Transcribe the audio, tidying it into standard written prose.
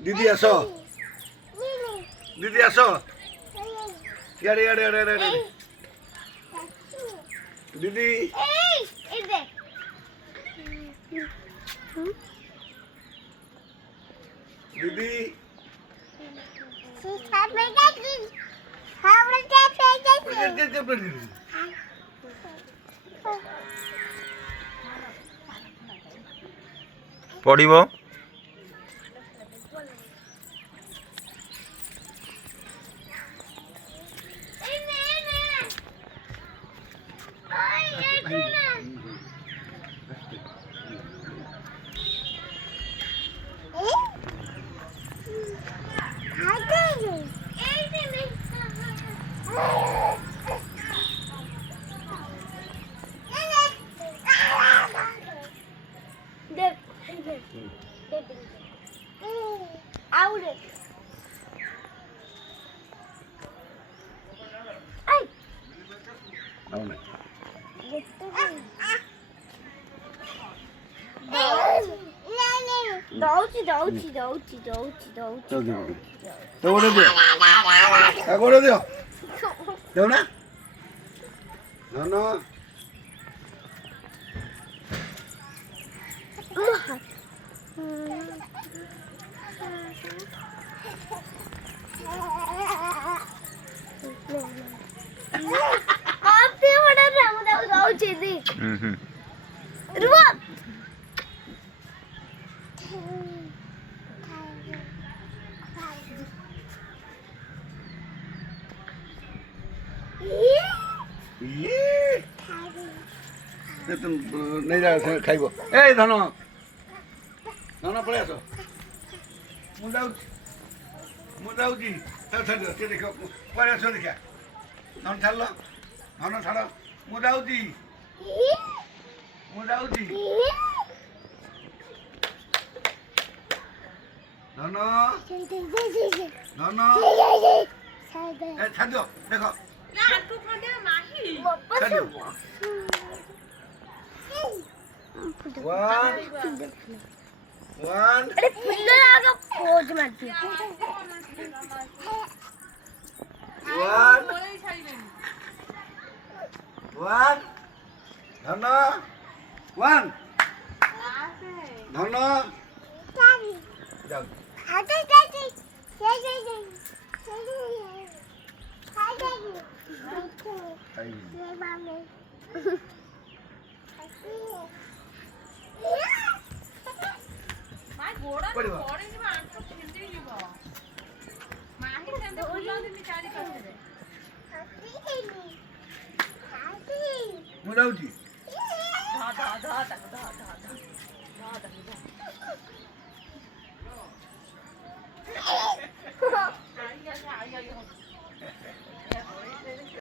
दीदी आस दीदी आस यारे यारे यारे यारे दीदी दीदी पढ़िब दियो देना धन तुम नहीं जा खाइब ए धन धन पलि आस मुझे छाड़ देख पलि आस देखा धन छाड़ धन छाड़ मुझे धन धन छाड़ दियो देख One. अरे फुल्लो आगे पोज मार दिया One. धन one. धन जाओ ମୁଁ ଯାଉଛି